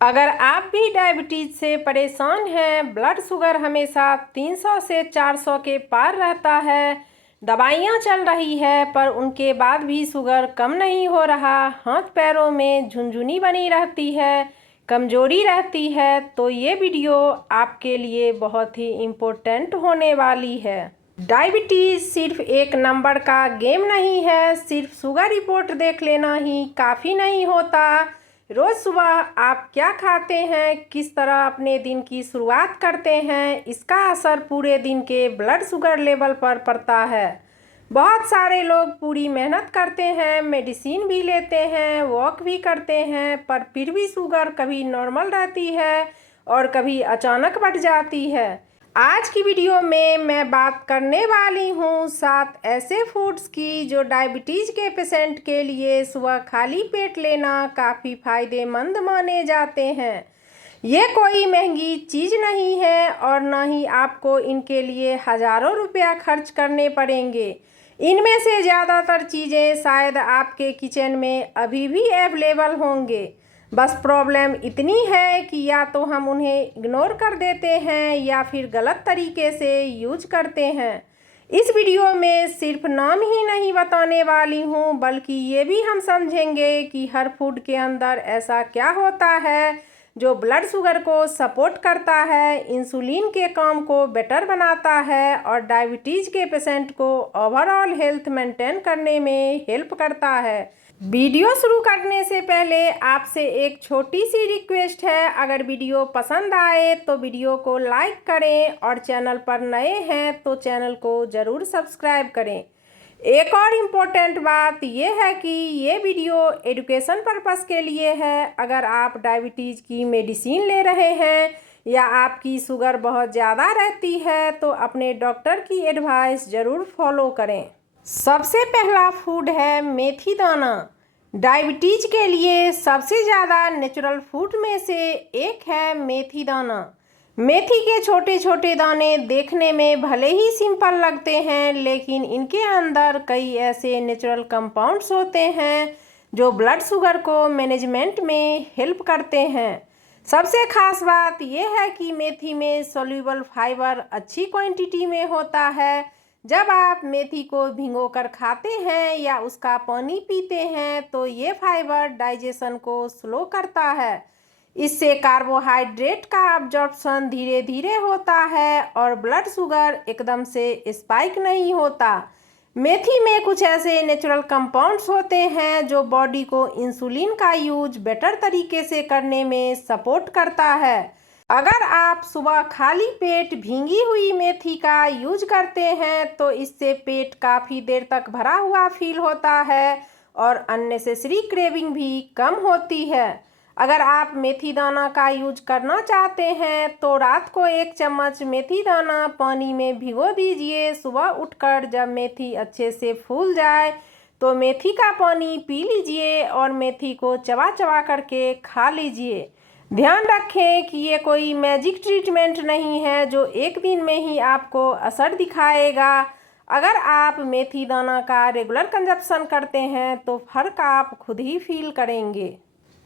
अगर आप भी डायबिटीज से परेशान हैं, ब्लड शुगर हमेशा 300 से 400 के पार रहता है, दवाइयाँ चल रही है पर उनके बाद भी शुगर कम नहीं हो रहा, हाथ पैरों में झुनझुनी बनी रहती है, कमजोरी रहती है, तो ये वीडियो आपके लिए बहुत ही इम्पोर्टेंट होने वाली है। डायबिटीज सिर्फ एक नंबर का गेम नहीं है, सिर्फ शुगर रिपोर्ट देख लेना ही काफ़ी नहीं होता। रोज़ सुबह आप क्या खाते हैं, किस तरह अपने दिन की शुरुआत करते हैं, इसका असर पूरे दिन के ब्लड शुगर लेवल पर पड़ता है। बहुत सारे लोग पूरी मेहनत करते हैं, मेडिसिन भी लेते हैं, वॉक भी करते हैं, पर फिर भी शुगर कभी नॉर्मल रहती है और कभी अचानक बढ़ जाती है। आज की वीडियो में मैं बात करने वाली हूँ 7 ऐसे फूड्स की जो डायबिटीज़ के पेशेंट के लिए सुबह खाली पेट लेना काफ़ी फ़ायदेमंद माने जाते हैं। ये कोई महंगी चीज़ नहीं है और न ही आपको इनके लिए हज़ारों रुपया खर्च करने पड़ेंगे। इनमें से ज़्यादातर चीज़ें शायद आपके किचन में अभी भी अवेलेबल होंगे, बस प्रॉब्लम इतनी है कि या तो हम उन्हें इग्नोर कर देते हैं या फिर गलत तरीके से यूज करते हैं। इस वीडियो में सिर्फ नाम ही नहीं बताने वाली हूँ, बल्कि ये भी हम समझेंगे कि हर फूड के अंदर ऐसा क्या होता है जो ब्लड शुगर को सपोर्ट करता है, इंसुलिन के काम को बेटर बनाता है और डायबिटीज़ के पेशेंट को ओवरऑल हेल्थ मेंटेन करने में हेल्प करता है। वीडियो शुरू करने से पहले आपसे एक छोटी सी रिक्वेस्ट है, अगर वीडियो पसंद आए तो वीडियो को लाइक करें और चैनल पर नए हैं तो चैनल को ज़रूर सब्सक्राइब करें। एक और इम्पोर्टेंट बात यह है कि ये वीडियो एजुकेशन पर्पस के लिए है। अगर आप डायबिटीज़ की मेडिसिन ले रहे हैं या आपकी शुगर बहुत ज़्यादा रहती है तो अपने डॉक्टर की एडवाइस ज़रूर फॉलो करें। सबसे पहला फूड है मेथी दाना। डायबिटीज के लिए सबसे ज़्यादा नेचुरल फूड में से एक है मेथी दाना। मेथी के छोटे छोटे दाने देखने में भले ही सिंपल लगते हैं, लेकिन इनके अंदर कई ऐसे नेचुरल कंपाउंड्स होते हैं जो ब्लड शुगर को मैनेजमेंट में हेल्प करते हैं। सबसे खास बात यह है कि मेथी में सोल्यूबल फाइबर अच्छी क्वांटिटी में होता है। जब आप मेथी को भिगोकर खाते हैं या उसका पानी पीते हैं तो ये फाइबर डाइजेशन को स्लो करता है। इससे कार्बोहाइड्रेट का अब्जॉर्प्शन धीरे धीरे होता है और ब्लड शुगर एकदम से स्पाइक नहीं होता। मेथी में कुछ ऐसे नेचुरल कंपाउंड्स होते हैं जो बॉडी को इंसुलिन का यूज बेटर तरीके से करने में सपोर्ट करता है। अगर आप सुबह खाली पेट भींगी हुई मेथी का यूज करते हैं तो इससे पेट काफ़ी देर तक भरा हुआ फील होता है और अननेसेसरी क्रेविंग भी कम होती है। अगर आप मेथी दाना का यूज करना चाहते हैं तो रात को 1 चम्मच मेथी दाना पानी में भिगो दीजिए। सुबह उठकर जब मेथी अच्छे से फूल जाए तो मेथी का पानी पी लीजिए और मेथी को चबा चबा करके खा लीजिए। ध्यान रखें कि ये कोई मैजिक ट्रीटमेंट नहीं है जो एक दिन में ही आपको असर दिखाएगा। अगर आप मेथी दाना का रेगुलर कंजप्शन करते हैं तो फर्क आप खुद ही फील करेंगे।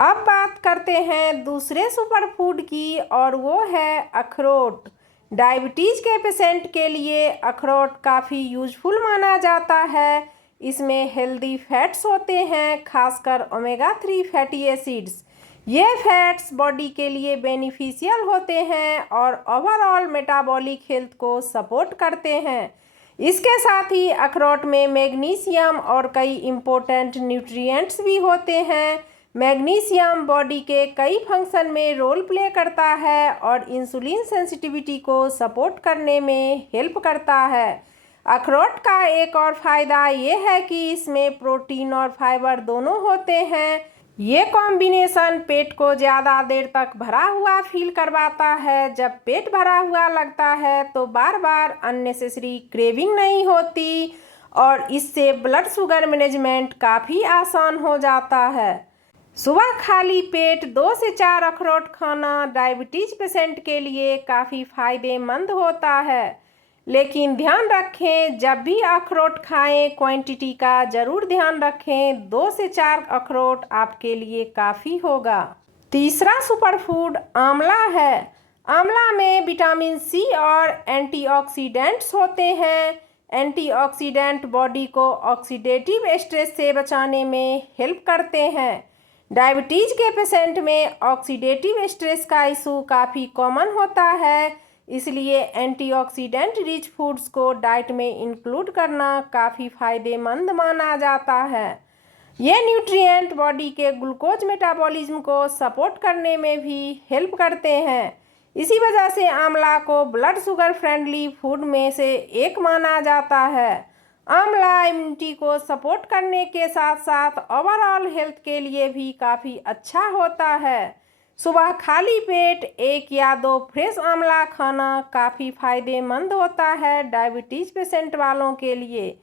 अब बात करते हैं दूसरे सुपर फूड की और वो है अखरोट। डायबिटीज़ के पेशेंट के लिए अखरोट काफ़ी यूजफुल माना जाता है। इसमें हेल्दी फैट्स होते हैं, खासकर ओमेगा 3 फैटी एसिड्स। ये फैट्स बॉडी के लिए बेनिफिशियल होते हैं और ओवरऑल मेटाबॉलिक हेल्थ को सपोर्ट करते हैं। इसके साथ ही अखरोट में मैग्नीशियम और कई इम्पोर्टेंट न्यूट्रिएंट्स भी होते हैं। मैग्नीशियम बॉडी के कई फंक्शन में रोल प्ले करता है और इंसुलिन सेंसिटिविटी को सपोर्ट करने में हेल्प करता है। अखरोट का एक और फ़ायदा ये है कि इसमें प्रोटीन और फाइबर दोनों होते हैं। ये कॉम्बिनेशन पेट को ज़्यादा देर तक भरा हुआ फील करवाता है। जब पेट भरा हुआ लगता है तो बार बार अननेसेसरी क्रेविंग नहीं होती और इससे ब्लड शुगर मैनेजमेंट काफ़ी आसान हो जाता है। सुबह खाली पेट 2 से 4 अखरोट खाना डायबिटीज पेशेंट के लिए काफ़ी फ़ायदेमंद होता है, लेकिन ध्यान रखें जब भी अखरोट खाएं क्वांटिटी का ज़रूर ध्यान रखें। 2 से 4 अखरोट आपके लिए काफ़ी होगा। तीसरा सुपरफूड आंवला है। आंवला में विटामिन सी और एंटीऑक्सीडेंट्स होते हैं। एंटीऑक्सीडेंट बॉडी को ऑक्सीडेटिव स्ट्रेस से बचाने में हेल्प करते हैं। डायबिटीज़ के पेशेंट में ऑक्सीडेटिव स्ट्रेस का इशू काफ़ी कॉमन होता है, इसलिए एंटीऑक्सीडेंट रिच फूड्स को डाइट में इंक्लूड करना काफ़ी फ़ायदेमंद माना जाता है। ये न्यूट्रिएंट बॉडी के ग्लूकोज मेटाबॉलिज्म को सपोर्ट करने में भी हेल्प करते हैं। इसी वजह से आंवला को ब्लड शुगर फ्रेंडली फूड में से एक माना जाता है। आंवला इम्यूनिटी को सपोर्ट करने के साथ साथ ओवरऑल हेल्थ के लिए भी काफ़ी अच्छा होता है। सुबह खाली पेट 1 या 2 फ्रेश आंवला खाना काफ़ी फ़ायदेमंद होता है डायबिटीज़ पेशेंट वालों के लिए।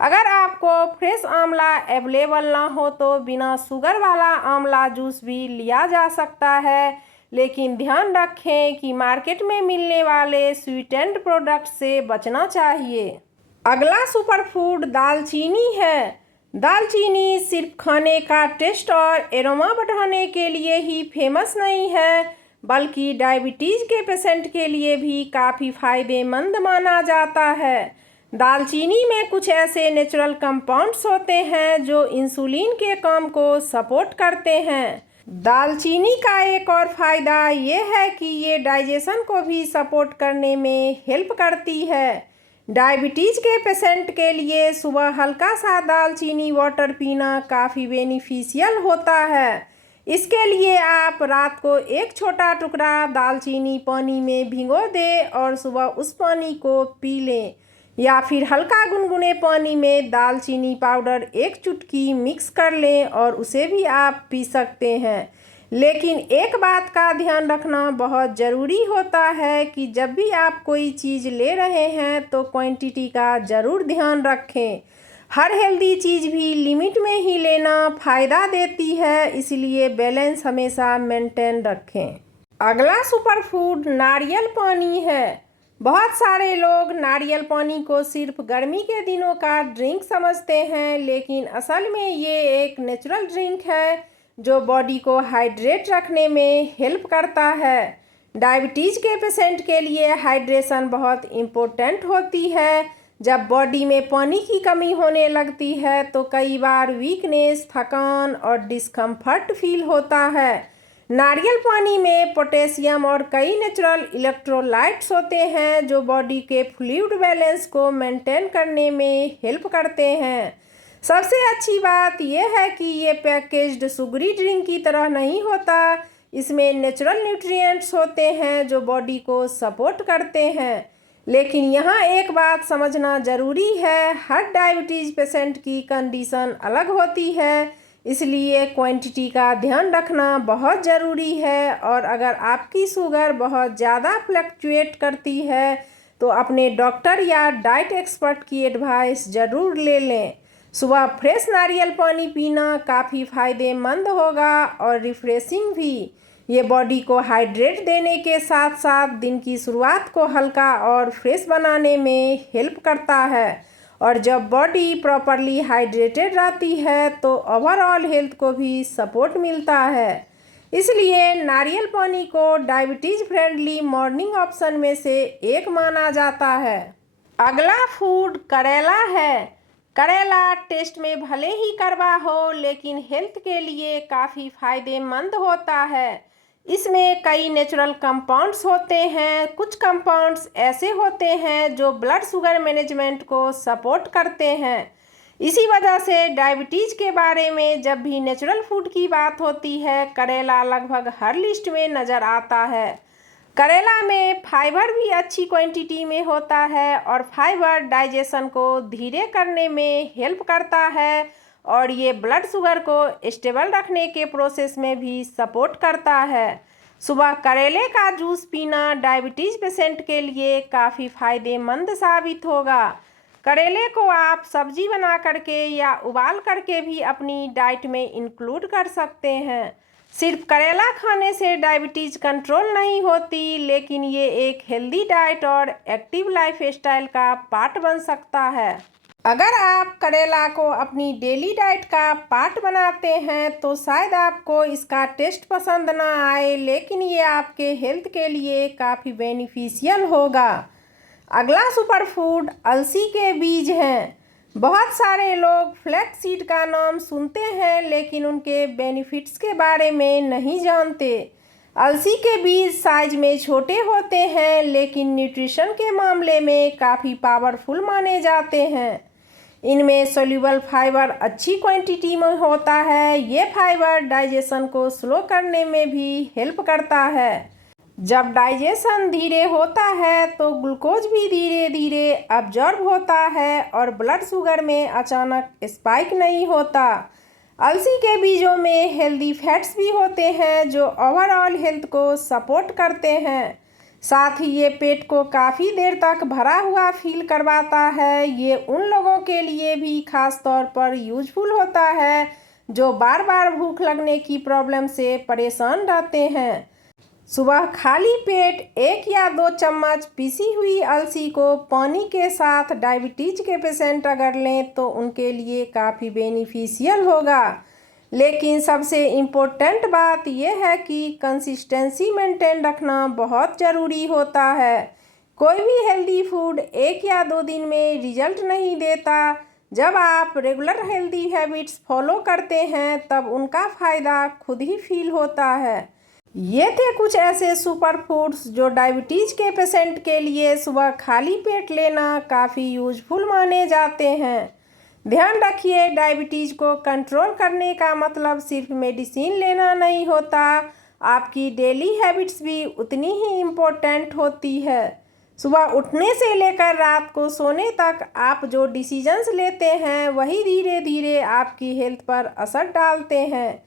अगर आपको फ्रेश आंवला अवेलेबल ना हो तो बिना शुगर वाला आंवला जूस भी लिया जा सकता है, लेकिन ध्यान रखें कि मार्केट में मिलने वाले स्वीटेंड प्रोडक्ट से बचना चाहिए। अगला सुपरफूड दालचीनी है। दालचीनी सिर्फ खाने का टेस्ट और एरोमा बढ़ाने के लिए ही फेमस नहीं है, बल्कि डायबिटीज़ के पेशेंट के लिए भी काफ़ी फ़ायदेमंद माना जाता है। दालचीनी में कुछ ऐसे नेचुरल कंपाउंड्स होते हैं जो इंसुलिन के काम को सपोर्ट करते हैं। दालचीनी का एक और फ़ायदा ये है कि ये डाइजेशन को भी सपोर्ट करने में हेल्प करती है। डायबिटीज़ के पेशेंट के लिए सुबह हल्का सा दालचीनी वाटर पीना काफ़ी बेनिफिशियल होता है। इसके लिए आप रात को एक छोटा टुकड़ा दालचीनी पानी में भिगो दें और सुबह उस पानी को पी लें, या फिर हल्का गुनगुने पानी में दालचीनी पाउडर 1 चुटकी मिक्स कर लें और उसे भी आप पी सकते हैं। लेकिन एक बात का ध्यान रखना बहुत ज़रूरी होता है कि जब भी आप कोई चीज़ ले रहे हैं तो क्वांटिटी का ज़रूर ध्यान रखें। हर हेल्दी चीज़ भी लिमिट में ही लेना फ़ायदा देती है, इसलिए बैलेंस हमेशा मेंटेन रखें। अगला सुपरफूड नारियल पानी है। बहुत सारे लोग नारियल पानी को सिर्फ गर्मी के दिनों का ड्रिंक समझते हैं, लेकिन असल में ये एक नेचुरल ड्रिंक है जो बॉडी को हाइड्रेट रखने में हेल्प करता है। डायबिटीज़ के पेशेंट के लिए हाइड्रेशन बहुत इम्पोर्टेंट होती है। जब बॉडी में पानी की कमी होने लगती है तो कई बार वीकनेस, थकान और डिस्कम्फर्ट फील होता है। नारियल पानी में पोटेशियम और कई नेचुरल इलेक्ट्रोलाइट्स होते हैं जो बॉडी के फ्लूइड बैलेंस को मेंटेन करने में हेल्प करते हैं। सबसे अच्छी बात यह है कि ये पैकेज्ड सुगरी ड्रिंक की तरह नहीं होता। इसमें नेचुरल न्यूट्रिएंट्स होते हैं जो बॉडी को सपोर्ट करते हैं। लेकिन यहाँ एक बात समझना ज़रूरी है, हर डायबिटीज़ पेशेंट की कंडीशन अलग होती है, इसलिए क्वांटिटी का ध्यान रखना बहुत ज़रूरी है। और अगर आपकी शुगर बहुत ज़्यादा फ्लक्चुएट करती है तो अपने डॉक्टर या डाइट एक्सपर्ट की एडवाइस ज़रूर ले लें। सुबह फ्रेश नारियल पानी पीना काफ़ी फ़ायदेमंद होगा और रिफ्रेशिंग भी। ये बॉडी को हाइड्रेट देने के साथ साथ दिन की शुरुआत को हल्का और फ्रेश बनाने में हेल्प करता है। और जब बॉडी प्रॉपरली हाइड्रेटेड रहती है तो ओवरऑल हेल्थ को भी सपोर्ट मिलता है। इसलिए नारियल पानी को डायबिटीज़ फ्रेंडली मॉर्निंग ऑप्शन में से एक माना जाता है। अगला फूड करेला है। करेला टेस्ट में भले ही कड़वा हो, लेकिन हेल्थ के लिए काफ़ी फ़ायदेमंद होता है। इसमें कई नेचुरल कंपाउंड्स होते हैं। कुछ कंपाउंड्स ऐसे होते हैं जो ब्लड शुगर मैनेजमेंट को सपोर्ट करते हैं। इसी वजह से डायबिटीज़ के बारे में जब भी नेचुरल फूड की बात होती है, करेला लगभग हर लिस्ट में नज़र आता है। करेला में फाइबर भी अच्छी क्वांटिटी में होता है और फाइबर डाइजेशन को धीरे करने में हेल्प करता है और ये ब्लड शुगर को स्टेबल रखने के प्रोसेस में भी सपोर्ट करता है। सुबह करेले का जूस पीना डायबिटीज़ पेशेंट के लिए काफ़ी फ़ायदेमंद साबित होगा। करेले को आप सब्जी बना करके या उबाल करके भी अपनी डाइट में इंक्लूड कर सकते हैं। सिर्फ करेला खाने से डायबिटीज़ कंट्रोल नहीं होती, लेकिन ये एक हेल्दी डाइट और एक्टिव लाइफ स्टाइल का पार्ट बन सकता है। अगर आप करेला को अपनी डेली डाइट का पार्ट बनाते हैं तो शायद आपको इसका टेस्ट पसंद ना आए, लेकिन ये आपके हेल्थ के लिए काफ़ी बेनिफिशियल होगा। अगला सुपर फूड अलसी के बीज हैं। बहुत सारे लोग फ्लैक्स सीड का नाम सुनते हैं लेकिन उनके बेनिफिट्स के बारे में नहीं जानते। अलसी के बीज साइज में छोटे होते हैं लेकिन न्यूट्रिशन के मामले में काफ़ी पावरफुल माने जाते हैं। इनमें सोल्यूबल फाइबर अच्छी क्वांटिटी में होता है। ये फाइबर डाइजेशन को स्लो करने में भी हेल्प करता है। जब डाइजेशन धीरे होता है तो ग्लूकोज भी धीरे धीरे अब्जॉर्ब होता है और ब्लड शुगर में अचानक स्पाइक नहीं होता। अलसी के बीजों में हेल्दी फैट्स भी होते हैं जो ओवरऑल हेल्थ को सपोर्ट करते हैं। साथ ही ये पेट को काफ़ी देर तक भरा हुआ फील करवाता है। ये उन लोगों के लिए भी खास तौर पर यूजफुल होता है जो बार बार भूख लगने की प्रॉब्लम से परेशान रहते हैं। सुबह खाली पेट 1 या 2 चम्मच पिसी हुई अलसी को पानी के साथ डायबिटीज के पेशेंट अगर लें तो उनके लिए काफ़ी बेनिफिशियल होगा। लेकिन सबसे इम्पोर्टेंट बात यह है कि कंसिस्टेंसी मेंटेन रखना बहुत ज़रूरी होता है। कोई भी हेल्दी फूड 1 या 2 दिन में रिजल्ट नहीं देता। जब आप रेगुलर हेल्दी हैबिट्स फॉलो करते हैं तब उनका फ़ायदा खुद ही फील होता है। ये थे कुछ ऐसे सुपर फूड्स जो डायबिटीज़ के पेशेंट के लिए सुबह खाली पेट लेना काफ़ी यूजफुल माने जाते हैं। ध्यान रखिए, डायबिटीज़ को कंट्रोल करने का मतलब सिर्फ मेडिसिन लेना नहीं होता, आपकी डेली हैबिट्स भी उतनी ही इम्पोर्टेंट होती है। सुबह उठने से लेकर रात को सोने तक आप जो डिसीजंस लेते हैं वही धीरे धीरे आपकी हेल्थ पर असर डालते हैं।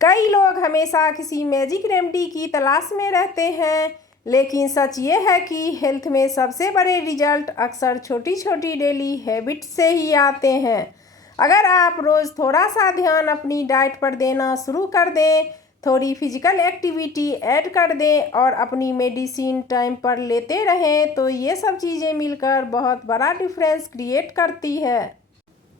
कई लोग हमेशा किसी मैजिक रेमेडी की तलाश में रहते हैं, लेकिन सच ये है कि हेल्थ में सबसे बड़े रिजल्ट अक्सर छोटी छोटी डेली हैबिट से ही आते हैं। अगर आप रोज़ थोड़ा सा ध्यान अपनी डाइट पर देना शुरू कर दें, थोड़ी फिजिकल एक्टिविटी ऐड कर दें और अपनी मेडिसिन टाइम पर लेते रहें तो ये सब चीज़ें मिलकर बहुत बड़ा डिफरेंस क्रिएट करती है।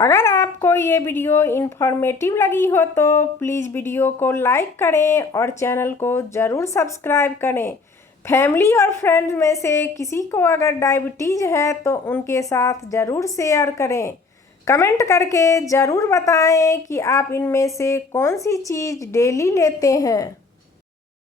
अगर आपको ये वीडियो इन्फॉर्मेटिव लगी हो तो प्लीज़ वीडियो को लाइक करें और चैनल को ज़रूर सब्सक्राइब करें। फैमिली और फ्रेंड्स में से किसी को अगर डायबिटीज़ है तो उनके साथ ज़रूर शेयर करें। कमेंट करके ज़रूर बताएं कि आप इनमें से कौन सी चीज़ डेली लेते हैं।